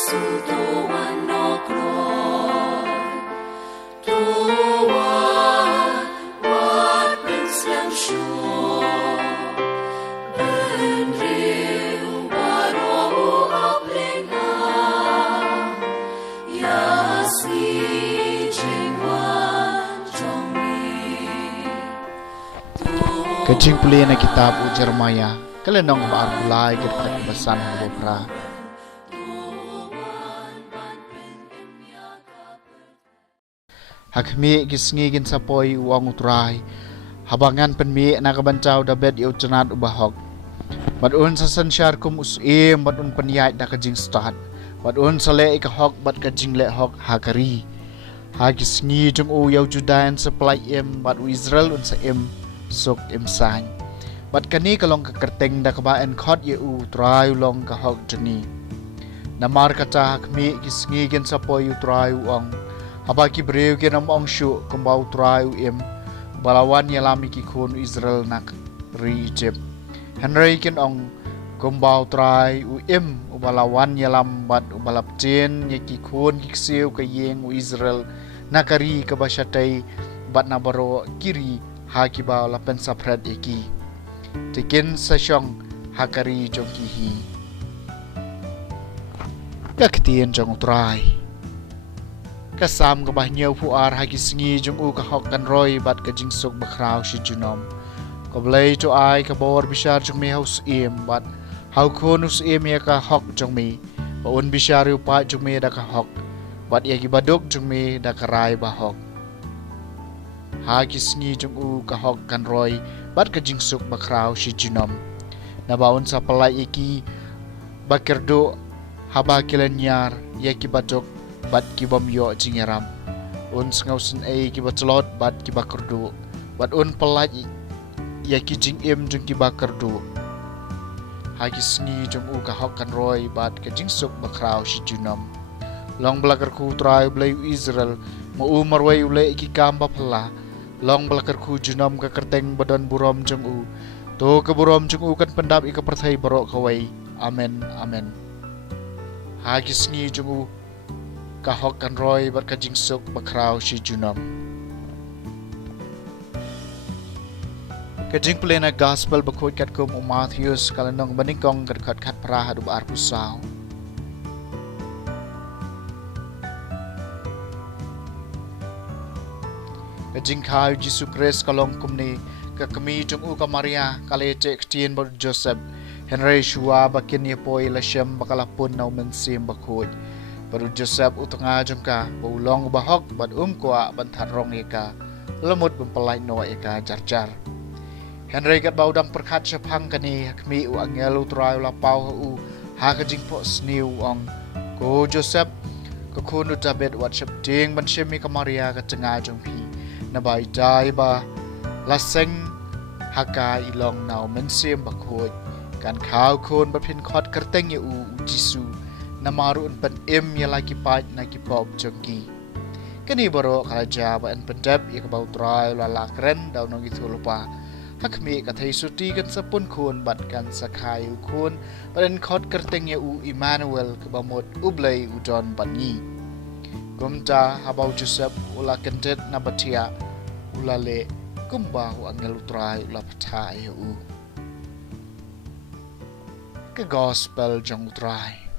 Kajing puli na kitab u Jeremia kalenong maarbulay ket kebasan bopra. Hakmi gisngigin sapoy uang utray habangan penmi na kabancaw dabet yu cenat ubahog. Badun sa sansyar kum usim badun penyait da kajing start. Badun sale ikahok bad kajing lehok hakari. Hagisngi jung u yaw judayan supply im bad u Israel un sa im sok imsang. Bat kani kalong kekerteng da kabaen khot ye u trai long ka hok jeni. Namar kata hakmi gisngi gen sapoy u trai uang. Haba ki breu gen am ong shu kumbau trai u im. Balawan yalami ki kun Israel nak ri Egypt. Henry ken ong kumbau trai u im u balawan yalam bat u balap jen ye ki kun kiksiu ka yeng u Israel nakari ka basyatai bat nabaro kiri hakiba lapen sapret eki tikin sasyong hakari jongkihi kaktien jong utrai kasam kabah nyau puar hagisngi jong u kahok kan roy bat kajing sok bakraw si junom kablay to ai kabor bishar jong mi haus im bat hau konus im ya ka hok jong mi baun bishar upa jong mi da ka hok bat yagi badok jong mi da karai bahok hagisngi jung u kahok kan roy bat kajing suk bakraw si junom nabaon sa palay iki bakirdo haba kilanyar yaki batok bat kibamyo jingeram uns ngausen ay kibatlot bat kibakurdo bat un palay yaki jingim jung kibakurdo hagisngi jung u kahok kan roy bat kajing suk bakraw si junom long blakar ku try blay Israel mo umarway ule iki kamba pala long belakar ku junom ka kerteng badan burom jeng u to ke burom jeng u kan pendap ika perthai barok kawai amen amen hagisngi jeng u kahok kan roy bar kajing suk bakraw si junom kajing plena gospel bakut kat kum u Matthews kalanong baningkong kat kat prah adu bar pusaw kajing khayu Jesu Christ kalong kumni ka kami jung u ka Maria kale cek tien bod Joseph Henry Shua bakin ye poi la shem bakalapun na mensim bakut baru Joseph utunga jung ka ulong bahok bad kwa bantan rong ye ka lemut bempelai no ye ka jar Henry kat baudam perkhat sepang kani kami u angel utrai la pau u ha kajing po sniu ong ko Joseph ka kunu David wat shep ting ban shemi ka Maria ka tenga jung pi nabai dai ba laseng haka ilong naw mensim bakhoy kan khaw khon ba phin khot kerteng ye u Jisu namaru un pen im ya lagi pat na ki pop jongki kani baro karaja ba en pendap ye kabau trai la lakren daw nong itu lupa hakmi ka thai suti kan sapun khon bat kan sakai khon ban khot kerteng ye u Emmanuel ka bamot ublai udon bangi Gumta habau Joseph ula kendet na batia ulale kumbahu angel utrai ula patai u ke gospel jong utrai